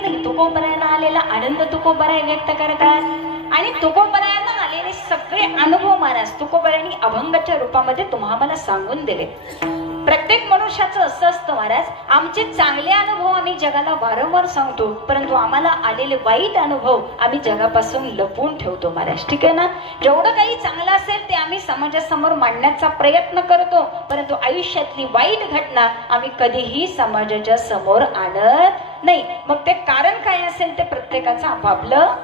नाही, तुकोबरायांना आलेला आनंद तुकोबराय व्यक्त करतात आणि तुकोबरायांना आलेले सगळे अनुभव महाराज तुकोबरायांनी अभंगाच्या रूपामध्ये तुम्हाला सांगून दिले. प्रत्येक मनुष्याचं असं असतं महाराज, आमचे चांगले अनुभव आम्ही जगाला वारंवार सांगतो, परंतु आम्हाला आलेले वाईट अनुभव आम्ही जगापासून लपवून ठेवतो महाराज. ठीक आहे ना. जेवढं काही चांगलं असेल ते आम्ही समाजासमोर मांडण्याचा प्रयत्न करतो, परंतु आयुष्यातली वाईट घटना आम्ही कधीही समाजाच्या समोर आणत नाही. मग ते कारण काय असेल ते प्रत्येकाचं आपापलं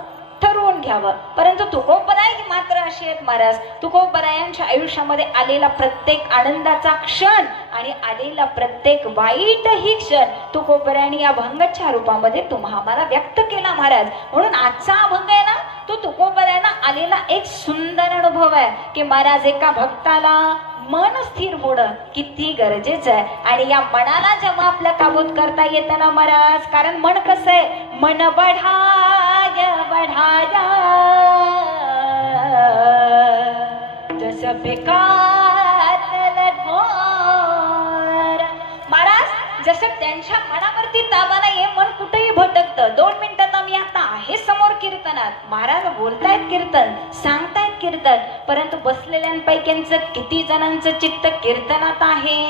ठरवून घ्यावं. परंतु तुकोबराय मात्र अशी आहेत महाराज, तुकोबरायांच्या आयुष्यामध्ये आलेला प्रत्येक आनंदाचा क्षण आणि आलेला प्रत्येक वाईटही क्षण तुकोबरायांनी या अभंगाच्या रूपामध्ये तुम्हाला व्यक्त केला महाराज. म्हणून आजचा अभंग आहे ना, तो तुकोबरायांना आलेला एक सुंदर अनुभव आहे की महाराज एका भक्ताला मन स्थिर होणं किती गरजेचं आहे. आणि या मनाला जेव्हा आपल्या काबूत करता येतं ना महाराज, कारण मन कसं आहे, मन बढाय बढाया जसं बेकार महाराज, जसं त्यांच्या मनावरती ताबा नाहीये, मन कुठेही भटकतं. 2 मिनिटात आम्ही आता आहे समोर कीर्तनात, महाराज बोलतायत कीर्तन, सांगतायत कीर्तन, परंतु बसलेल्यांपैकींचं किती जणांचं चित्त कीर्तनात आहे?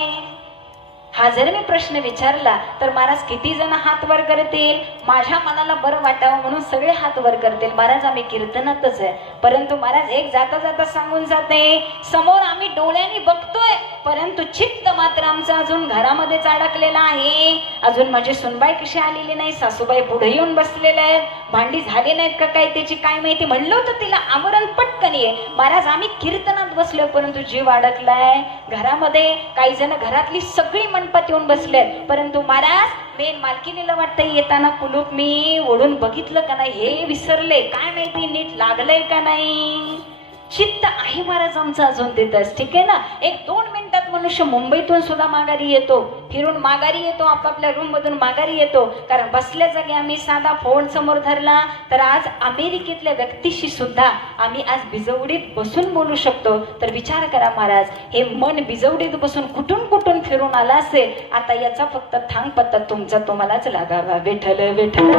हा जर मी प्रश्न विचारला तर महाराज किती जण हात वर करतील? माझ्या मनाला बरं वाटावं म्हणून सगळे हात वर करतील, महाराज आम्ही कीर्तनातच आहे. परंतु महाराज एक जाता जाता सांगून जाते, समोर आम्ही डोळ्यांनी बघतोय परंतु चित्त मात्र आमचं अजून घरामध्येच अडकलेलं आहे. अजून माझी सुनबाई कशी आलेली नाही, सासूबाई पुढे येऊन बसलेले आहेत, भांडी झाली नाहीत का काय त्याची काय माहिती. म्हणलं होतं तिला आमरण पटकन ये. महाराज आम्ही कीर्तनात बसलो परंतु जीव अडकलाय घरामध्ये. काही जण घरातली सगळी मंडपात येऊन बसलेत, परंतु महाराज मेन मालकिनीला वाटतंय येताना कुलूप मी ओढून बघितलं का नाही, हे विसरले, काय माहिती नीट लागलंय का नाही. चित्त आहे महाराज आमचं अजून तिथंच. ठीक आहे ना. 1-2 मिनिटात मनुष्य मुंबईतून सुद्धा माघारी येतो, फिरून माघारी येतो, आपापल्या रूम मधून माघारी येतो. कारण बसल्या जागी आम्ही साधा फोन समोर धरला तर आज अमेरिकेतल्या व्यक्तीशी सुद्धा आम्ही आज बिजवडीत बसून बोलू शकतो. तर विचार करा महाराज, हे मन बिजवडीत बसून कुठून कुठून फिरून आला असेल. आता याचा फक्त थांग पत्ता तुमचा तुम्हालाच लागावा. विठ्ठल विठ्ठल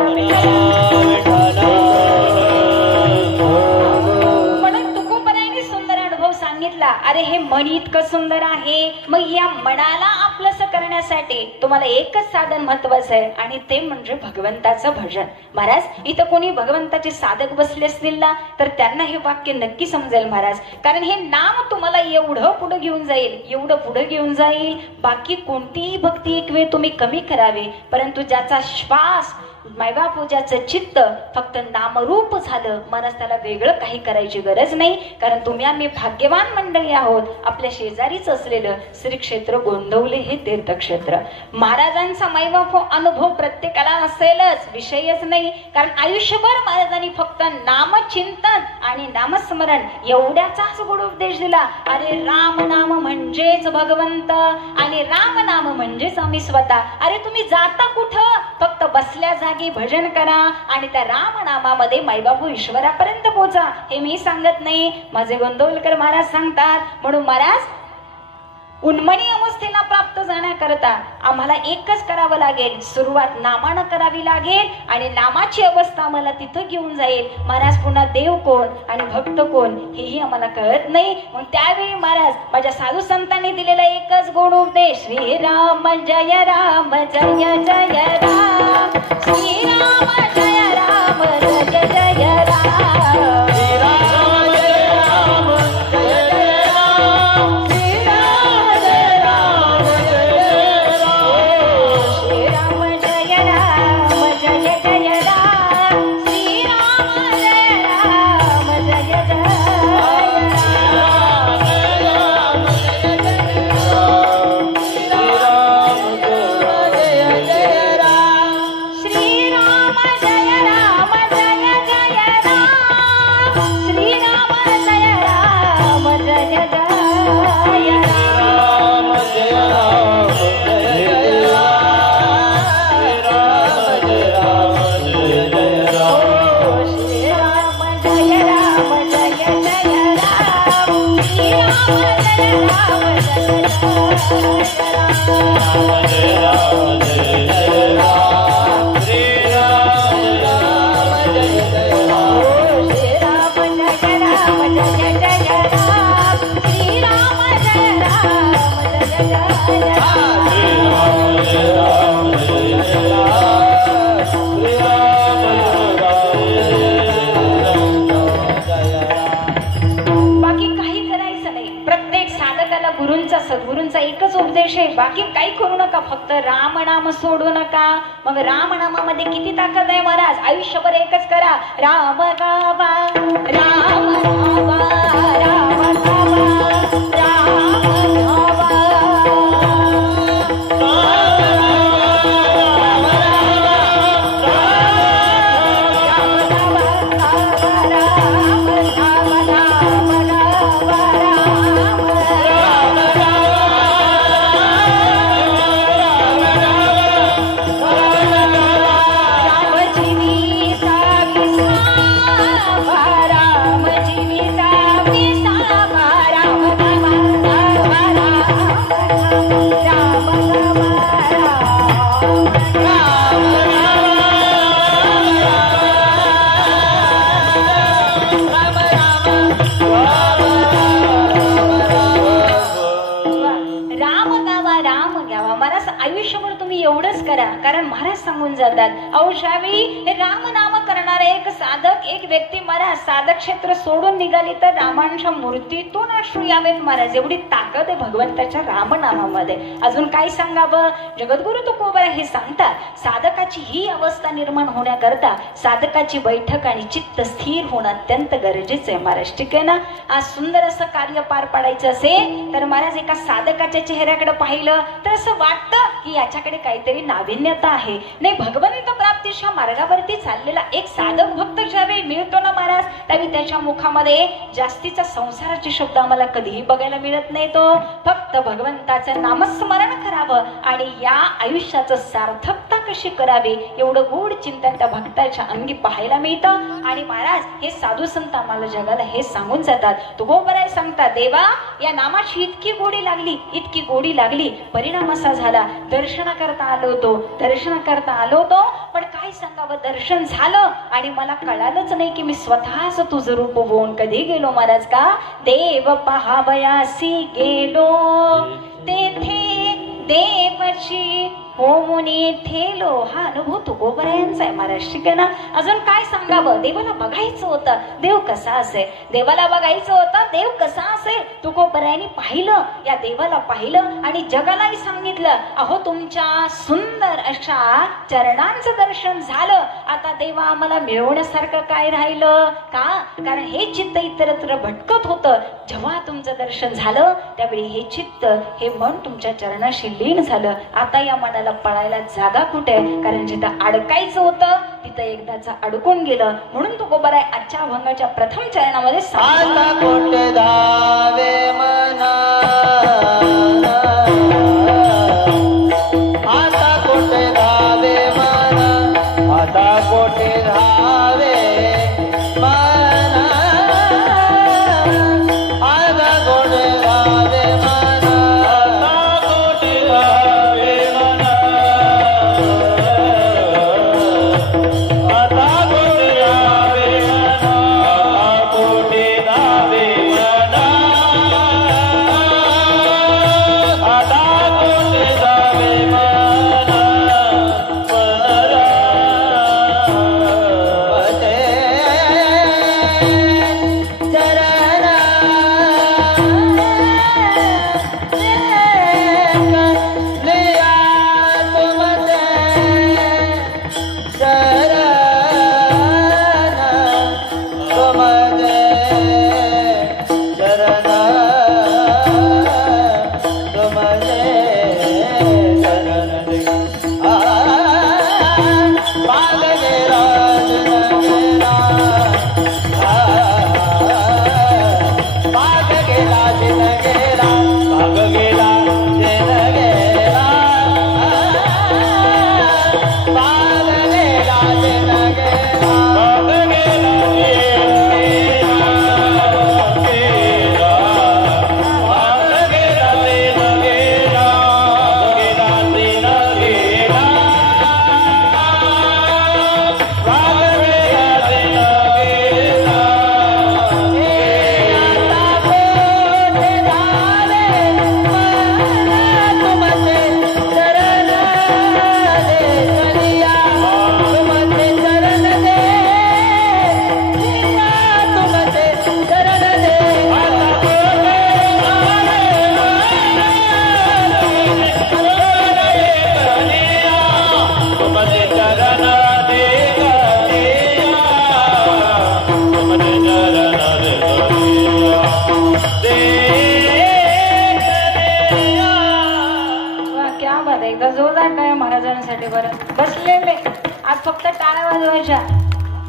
सांगितला. अरे हे मन इतकं सुंदर आहे, मग या मनाला आपलंसं करण्यासाठी तुम्हाला एकच साधन महत्वाचं आहे आणि ते म्हणजे भगवंताचं भजन. महाराज इथं कोणी भगवंताचे साधक बसले असतील ना तर त्यांना हे वाक्य नक्की समजेल महाराज. कारण हे नाम तुम्हाला एवढं पुढे घेऊन जाईल, एवढं पुढे घेऊन जाईल. बाकी कोणतीही भक्ती एक वेळ तुम्ही कमी करावी, परंतु ज्याचा श्वास मायबा पूजाचं चित्त फक्त नामरूप झालं, मनस त्याला वेगळं काही करायची गरज नाही. कारण तुम्ही आम्ही भाग्यवान मंडळी आहोत. आपल्या शेजारीच असलेलं श्री क्षेत्र गोंदवले हे तीर्थक्षेत्र. महाराजांचा मायबाप अनुभव प्रत्येकाला असेलच, विषयच नाही. कारण आयुष्यभर महाराजांनी फक्त नामचिंतन आणि नामस्मरण एवढ्याचाच गुण उपदेश दिला. अरे राम नाम म्हणजेच भगवंत आणि राम नाम म्हणजेच आम्ही स्वतः. अरे तुम्ही जाता कुठं? फक्त बसल्या जागी भजन करा आणि त्या राम नामामध्ये मायबापू ईश्वरापर्यंत पोहोचा. हे मी सांगत नाही, माझे गोंदवलकर महाराज सांगतात. म्हणून महाराज उन्मनी अवस्थेला प्राप्त जाण्याकरता आम्हाला एकच करावं लागेल, सुरुवात नामानं करावी लागेल आणि नामाची अवस्था आम्हाला तिथं घेऊन जाईल. महाराज पुन्हा देव कोण आणि भक्त कोण हेही आम्हाला कळत नाही. मग त्यावेळी महाराज माझ्या साधू संतांनी दिलेला एकच गोड उपदेश, श्रीराम जय राम जय जय राम, श्रीराम जय राम जय जय Ram, Jai Ram, Jai Ram, Jai Ram, Jai Ram, बाकी काही करू नका, फक्त राम नाम सोडू नका. मग राम नामामध्ये किती ताकद आहे महाराज. आयुष्यभर एकच करा, राम गावा राम गावा राम गावा राम गावा. आयुष्यभर तुम्ही एवढंच करा. कारण महाराज सांगून जातात, अहो ज्यावेळी राम नाम करणारा एक साधक, एक व्यक्ती महाराज साधक क्षेत्र सोडून निघाली तर रामांच्या मूर्तीतून अश्रू यावेत महाराज. एवढी ताकद आहे भगवंताच्या रामनामामध्ये. अजून काय सांगावं. जगद्गुरु तुकोबरा हे सांगतात, साधकाची ही अवस्था निर्माण होण्याकरता साधकाची बैठक आणि चित्त स्थिर होणं अत्यंत गरजेचं आहे महाराज. ठीक आहे ना. आज सुंदर असं कार्य पार पाडायचं असेल तर महाराज एका साधकाच्या चेहऱ्याकडे पाहिलं तर असं वाटतं की याच्याकडे काहीतरी नाविन्यता आहे. नाही, भगवंत प्राप्तीच्या मार्गावरती चाललेला एक साधक भक्त ज्यावेळी मिळतो ना महाराज, त्यावेळी त्याच्या मुखामध्ये जास्तीचा संसाराचे शब्द आम्हाला कधीही बघायला मिळत नाही. तो फक्त भगवंताचं नामस्मरण करावं आणि या आयुष्याचं सार्थकता कशी करावी एवढं गोड चिंतन त्या भक्ताच्या अंगी पाहायला मिळतं. आणि महाराज हे साधू संत आम्हाला जगाला हे सांगून जातात. तुकोबराय सांगतात, देवा या नामाची इतकी गोडी लागली, इतकी गोडी लागली, परिणाम असा झाला, दर्शन करता आलो होतो पण काय सांगावं, दर्शन झालं आणि मला कळालंच नाही की मी स्वतःच तुझं रूप होऊन कधी गेलो महाराज. का देव पहावयासी गेलो तेथे देवची हो मुनी थेलो. हा अनुभव तुकोबरायांचा आहे महाराज. ठीक आहे ना. अजून काय सांगावं. देवाला बघायचं होतं देव कसा असेल, देवाला बघायचं होतं देव कसा असेल. तुकोबरायांनी पाहिलं, या देवाला पाहिलं आणि जगालाही सांगितलं, अहो तुमच्या सुंदर अशा चरणांचं दर्शन झालं, आता देवा आम्हाला मिळवण्यासारखं काय राहिलं. का कारण हे चित्त इतरत्र भटकत होतं. जेव्हा तुमचं दर्शन झालं त्यावेळी हे चित्त, हे मन तुमच्या चरणाशी लीन झालं. आता या मनाला पळायला जागा कुठे, कारण जिथं अडकायचं होतं तिथं एकदाच अडकून गेलं. म्हणून तुकोबराय आजच्या अभंगाच्या प्रथम चरणामध्ये आता कोठे धावे मना, आता कोठे धावे मना, आता कोठे धावे मना, आता कोठे धावे मना, आता कोठे धावे मना, आता कोठे धावे मना, कोठे धावे मना, आता कोठे धावे मना, महाराजांसाठी बरं बसलेले आज फक्त टाळ्या वाजवायच्या.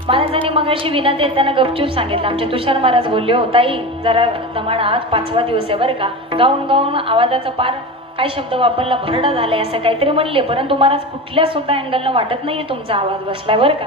महाराजांनी मग अशी विनंती येताना गपचूप सांगितलं. आमचे तुषार महाराज बोलले हो ताई जरा दमाणा आज 5वा दिवस आहे बरं का. गाऊन गाऊन आवाजाचा पार काय शब्द वापरला भरडा झालाय असं काहीतरी म्हणले, परंतु महाराज कुठल्या सुद्धा अँगलनं वाटत नाहीये तुमचा आवाज बसलाय बरं का.